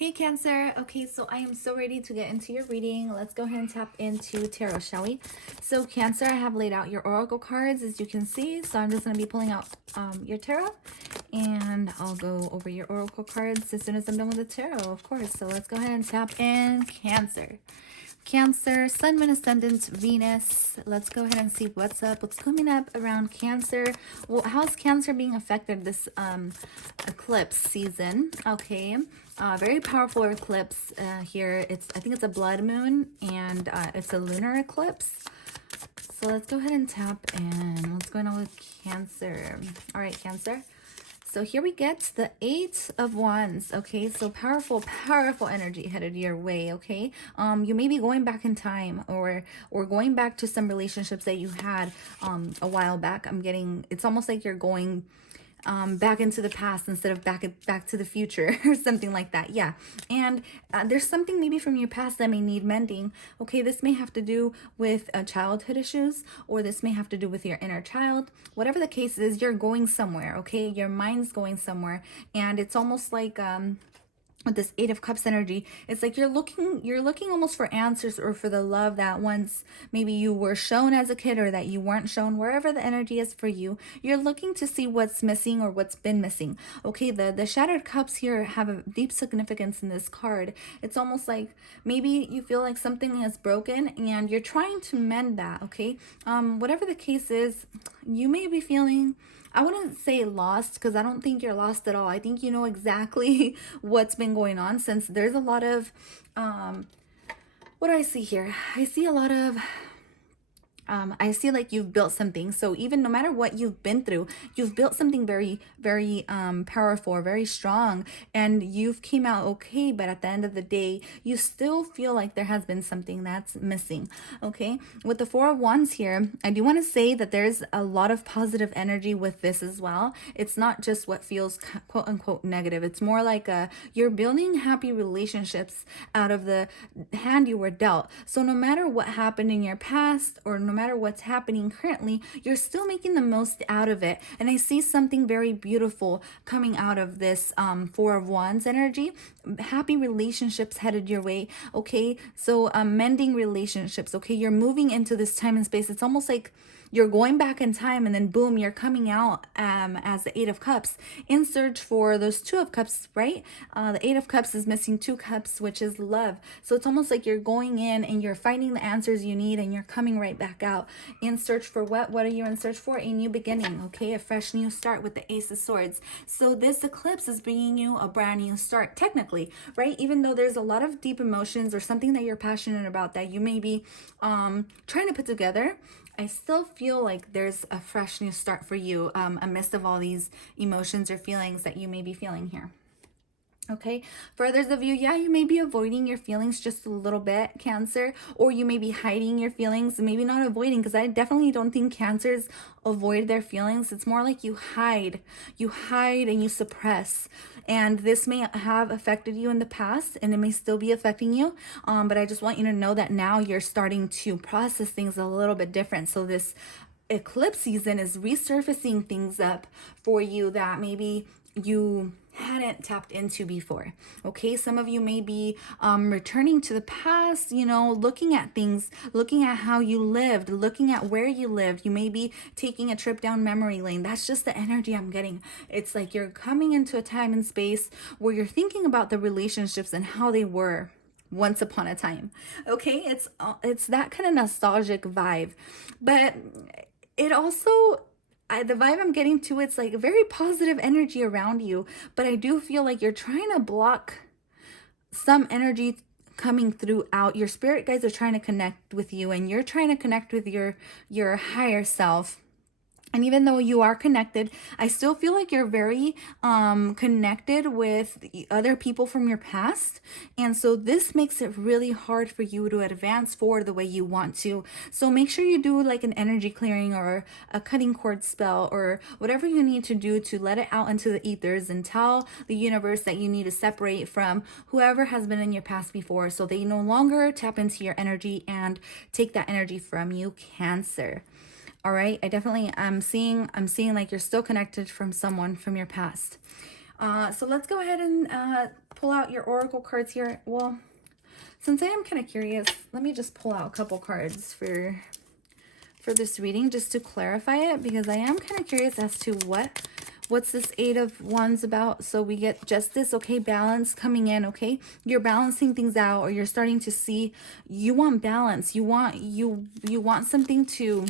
Hey Cancer, okay, so I am so ready to get into your reading. Let's go ahead and tap into tarot, shall we? So Cancer, I have laid out your oracle cards as you can see. So I'm just going to be pulling out your tarot, and I'll go over your oracle cards as soon as I'm done with the tarot, of course. So let's go ahead and tap in Cancer. Cancer, Sun, Moon, Ascendant, Venus. Let's go ahead and see what's up, what's coming up around Cancer. Well, how's Cancer being affected this eclipse season? Okay, very powerful eclipse here. I think it's a blood moon, and it's a lunar eclipse. So let's go ahead and tap in. What's going on with Cancer? All right, Cancer. So here we get the 8 of Wands. Okay, so powerful energy headed your way. Okay, you may be going back in time, or going back to some relationships that you had a while back. I'm getting, it's almost like you're going back into the past instead of back to the future or something like that. Yeah, and there's something maybe from your past that may need mending. Okay, this may have to do with childhood issues, or this may have to do with your inner child. Whatever the case is, you're going somewhere. Okay, your mind's going somewhere, and it's almost like with this 8 of Cups energy, it's like you're looking almost for answers, or for the love that once maybe you were shown as a kid, or that you weren't shown. Wherever the energy is for you, you're looking to see what's missing, or what's been missing. Okay, the Shattered Cups here have a deep significance in this card. It's almost like maybe you feel like something is broken and you're trying to mend that. Okay, whatever the case is, you may be feeling, I wouldn't say lost, because I don't think you're lost at all. I think you know exactly what's been going on, since there's a lot of, what do I see here? I see a lot of, I see like you've built something. So even no matter what you've been through, you've built something very, very powerful, very strong, and you've came out okay. But at the end of the day, you still feel like there has been something that's missing. Okay, with the 4 of Wands here, I do want to say that there's a lot of positive energy with this as well. It's not just what feels quote unquote negative. It's more like you're building happy relationships out of the hand you were dealt. So no matter what happened in your past, or no matter what's happening currently, you're still making the most out of it. And I see something very beautiful coming out of this 4 of Wands energy. Happy relationships headed your way. Okay, so mending relationships. Okay, you're moving into this time and space. It's almost like you're going back in time, and then boom, you're coming out as the 8 of Cups in search for those 2 of Cups, right? The 8 of Cups is missing 2 cups, which is love. So it's almost like you're going in and you're finding the answers you need, and you're coming right back out in search for what? What are you in search for? A new beginning, okay? A fresh new start with the Ace of Swords. So this eclipse is bringing you a brand new start, technically, right? Even though there's a lot of deep emotions, or something that you're passionate about that you may be trying to put together, I still feel like there's a fresh new start for you amidst of all these emotions or feelings that you may be feeling here. Okay, for others of you, yeah, you may be avoiding your feelings just a little bit, Cancer, or you may be hiding your feelings. Maybe not avoiding, because I definitely don't think Cancers avoid their feelings. It's more like you hide and you suppress. And this may have affected you in the past, and it may still be affecting you. But I just want you to know that now you're starting to process things a little bit different. So this eclipse season is resurfacing things up for you that maybe you hadn't tapped into before. Okay, some of you may be returning to the past, you know, looking at things, looking at how you lived, looking at where you lived. You may be taking a trip down memory lane. That's just the energy I'm getting. It's like you're coming into a time and space where you're thinking about the relationships and how they were once upon a time. Okay, it's that kind of nostalgic vibe, but it also, the vibe I'm getting to, it's like a very positive energy around you, but I do feel like you're trying to block some energy coming throughout. Your spirit guides are trying to connect with you, and you're trying to connect with your higher self. And even though you are connected, I still feel like you're very connected with other people from your past. And so this makes it really hard for you to advance forward the way you want to. So make sure you do like an energy clearing, or a cutting cord spell, or whatever you need to do to let it out into the ethers, and tell the universe that you need to separate from whoever has been in your past before, so they no longer tap into your energy and take that energy from you, Cancer. All right, I'm seeing like you're still connected from someone from your past. So let's go ahead and pull out your oracle cards here. Well, since I am kind of curious, let me just pull out a couple cards for this reading just to clarify it, because I am kind of curious as to what's this Eight of Wands about. So we get justice, okay, balance coming in, okay? You're balancing things out, or you're starting to see, you want balance. You want something to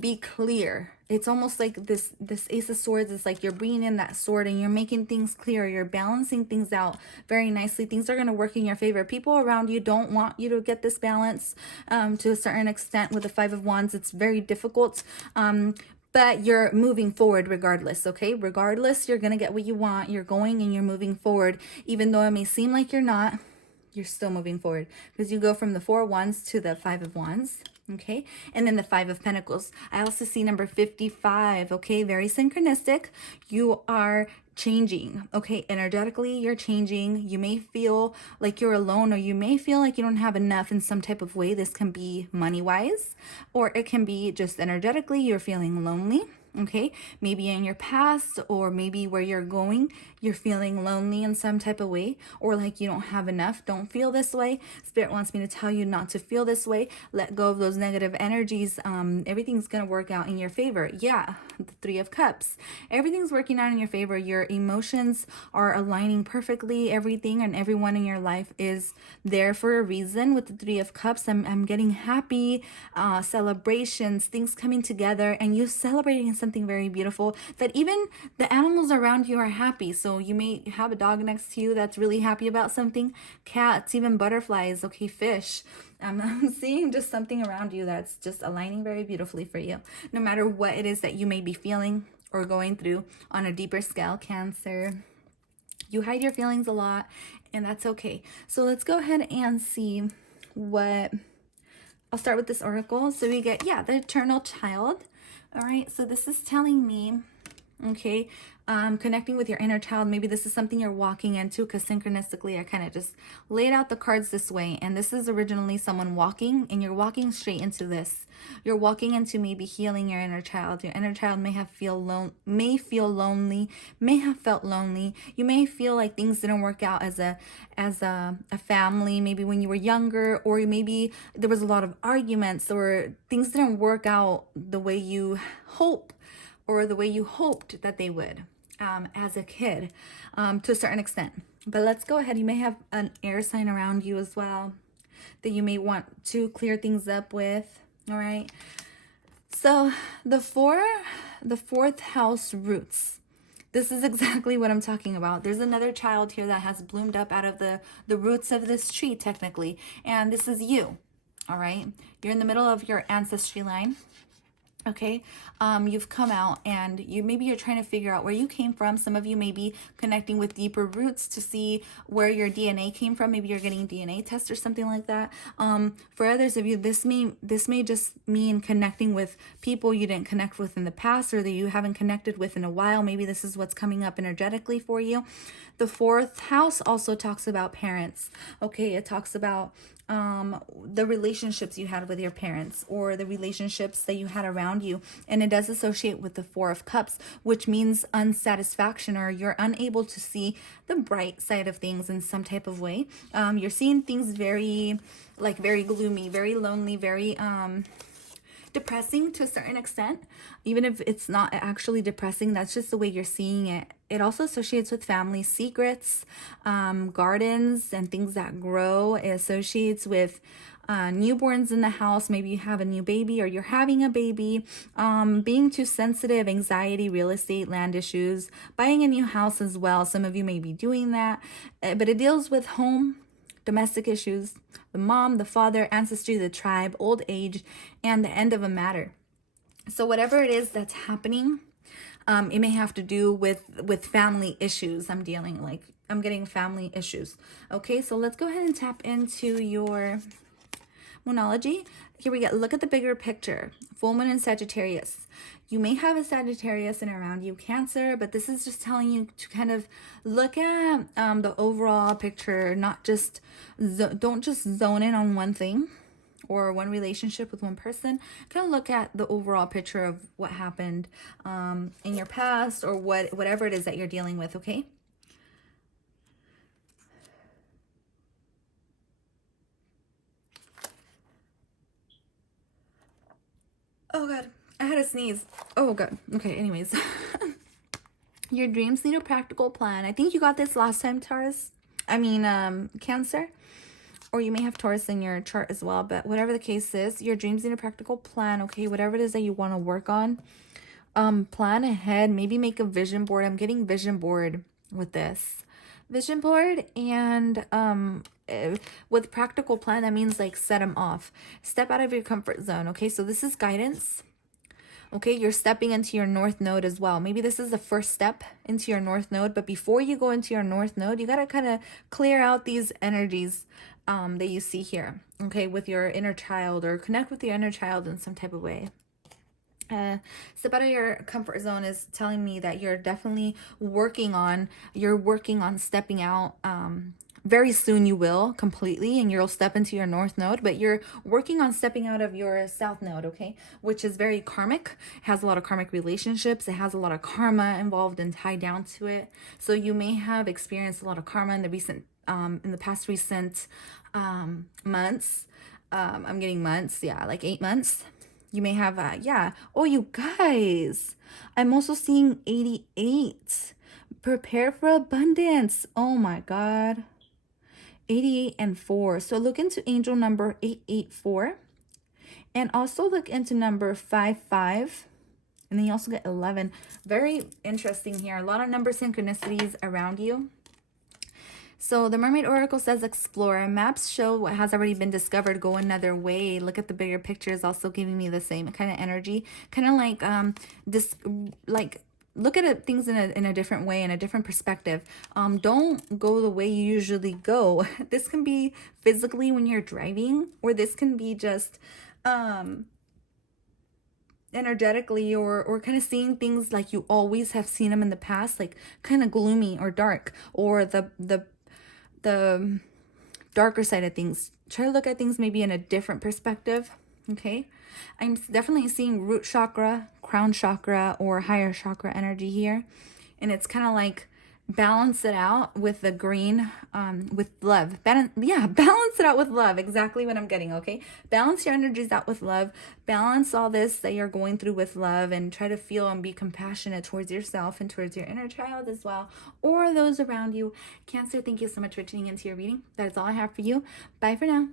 be clear. It's almost like this Ace of Swords is like you're bringing in that sword and you're making things clear. You're balancing things out very nicely. Things are going to work in your favor. People around you don't want you to get this balance to a certain extent. With the Five of Wands, it's very difficult. But you're moving forward regardless, okay? Regardless, you're going to get what you want. You're going and you're moving forward. Even though it may seem like you're not, you're still moving forward, because you go from the Four of Wands to the Five of Wands. Okay, and then the Five of Pentacles. I also see number 55. Okay, very synchronistic. You are changing. Okay, energetically, you're changing. You may feel like you're alone, or you may feel like you don't have enough in some type of way. This can be money-wise, or it can be just energetically, you're feeling lonely. Okay, maybe in your past, or maybe where you're going, you're feeling lonely in some type of way, or like you don't have enough. Don't feel this way. Spirit wants me to tell you not to feel this way. Let go of those negative energies. Everything's gonna work out in your favor. Yeah, the Three of Cups. Everything's working out in your favor. Your emotions are aligning perfectly. Everything and everyone in your life is there for a reason. With the Three of Cups, I'm getting happy celebrations, things coming together, and you celebrating something very beautiful, that even the animals around you are happy. So you may have a dog next to you that's really happy about something, cats, even butterflies, okay, fish. I'm seeing just something around you that's just aligning very beautifully for you, no matter what it is that you may be feeling or going through on a deeper scale, Cancer. You hide your feelings a lot, and that's okay. So let's go ahead and see what, I'll start with this oracle. So we get, yeah, the eternal child. All right, so this is telling me, okay, connecting with your inner child. Maybe this is something you're walking into, because synchronistically I kind of just laid out the cards this way, and this is originally someone walking, and you're walking straight into this. You're walking into maybe healing your inner child. Your inner child may feel lonely, may have felt lonely. You may feel like things didn't work out as a family, maybe when you were younger, or maybe there was a lot of arguments, or things didn't work out the way you hope, or the way you hoped that they would as a kid, to a certain extent. But let's go ahead. You may have an air sign around you as well that you may want to clear things up with. All right. So the fourth house roots. This is exactly what I'm talking about. There's another child here that has bloomed up out of the roots of this tree, technically. And this is you. All right. You're in the middle of your ancestry line. Okay, you've come out, and maybe you're trying to figure out where you came from. Some of you may be connecting with deeper roots to see where your DNA came from. Maybe you're getting DNA tests or something like that. For others of you, this may just mean connecting with people you didn't connect with in the past, or that you haven't connected with in a while. Maybe this is what's coming up energetically for you. The fourth house also talks about parents. Okay, it talks about the relationships you had with your parents, or the relationships that you had around you. And it does associate with the Four of Cups, which means unsatisfaction, or you're unable to see the bright side of things in some type of way. You're seeing things very gloomy, very lonely, very depressing to a certain extent. Even if it's not actually depressing, that's just the way you're seeing it. It also associates with family secrets, gardens, and things that grow. It associates with newborns in the house. Maybe you have a new baby, or you're having a baby. Being too sensitive, anxiety, real estate, land issues, buying a new house as well. Some of you may be doing that, but it deals with home, domestic issues, the mom, the father, ancestry, the tribe, old age, and the end of a matter. So whatever it is that's happening, it may have to do with family issues. I'm getting family issues. Okay, so let's go ahead and tap into your Moonology. Here we go. Look at the bigger picture. Full moon in Sagittarius. You may have a Sagittarius in around you, Cancer, but this is just telling you to kind of look at the overall picture. Not just don't just zone in on one thing or one relationship with one person, kind of look at the overall picture of what happened in your past, or whatever it is that you're dealing with, okay? Oh God, I had a sneeze. Oh God. Okay, anyways. Your dreams need a practical plan. I think you got this last time, Taurus. Cancer. Or you may have Taurus in your chart as well. But whatever the case is, your dreams need a practical plan, okay? Whatever it is that you want to work on, plan ahead. Maybe make a vision board. I'm getting vision board with this. Vision board, and with practical plan, that means like set them off. Step out of your comfort zone, okay? So this is guidance. Okay, you're stepping into your north node as well. Maybe this is the first step into your north node, but before you go into your north node, you got to kind of clear out these energies that you see here, okay, with your inner child, or connect with your inner child in some type of way. Step out of your comfort zone is telling me that you're definitely working on stepping out. Very soon you will completely, and you'll step into your north node, but you're working on stepping out of your south node, okay, which is very karmic. It has a lot of karmic relationships. It has a lot of karma involved and tied down to it. So you may have experienced a lot of karma in the past recent months. I'm getting months, yeah, like 8 months. You may have yeah. Oh, you guys, I'm also seeing 88. Prepare for abundance. Oh my God. 88 and 4. So look into angel number 884, and also look into number 55, and then you also get 11. Very interesting here. A lot of number synchronicities around you. So the Mermaid Oracle says explore. Maps show what has already been discovered. Go another way. Look at the bigger picture is also giving me the same kind of energy. Kind of like look at things in a different way, in a different perspective. Don't go the way you usually go. This can be physically when you're driving, or this can be just energetically, or kind of seeing things like you always have seen them in the past, like kind of gloomy or dark, or the darker side of things. Try to look at things maybe in a different perspective, okay? I'm definitely seeing root chakra, crown chakra, or higher chakra energy here. And it's kind of like balance it out with the green, with love. Balance it out with love. Exactly what I'm getting, okay? Balance your energies out with love. Balance all this that you're going through with love, and try to feel and be compassionate towards yourself and towards your inner child as well, or those around you. Cancer, thank you so much for tuning into your reading. That is all I have for you. Bye for now.